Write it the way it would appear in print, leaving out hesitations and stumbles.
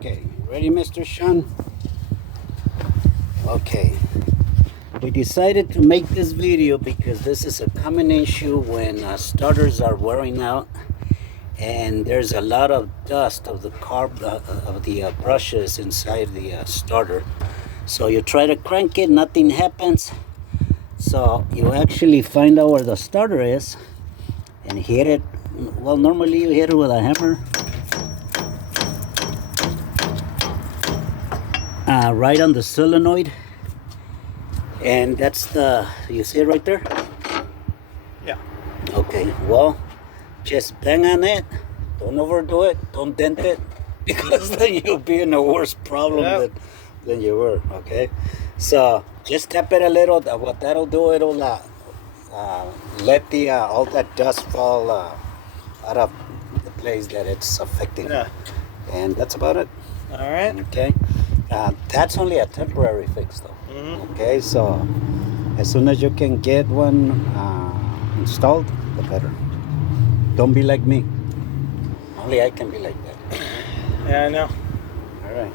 Okay, ready, Mr. Sean? Okay, we decided to make this video because this is a common issue when starters are wearing out and there's a lot of dust of the brushes inside the starter. So you try to crank it, nothing happens. So you actually find out where the starter is and hit it. Well, normally you hit it with a hammer. Right on the solenoid, and that's you see it right there? Yeah. Okay, well, just bang on it, don't overdo it, don't dent it, because then you'll be in a worse problem than you were. Okay, so just tap it a little. What that'll do, it'll let the all that dust fall out of the place that it's affecting. Yeah. And that's about it. All right. Okay, that's only a temporary fix, though. Mm-hmm. Okay, so as soon as you can get one installed, the better. Don't be like me. Only I can be like that. Yeah, I know. All right.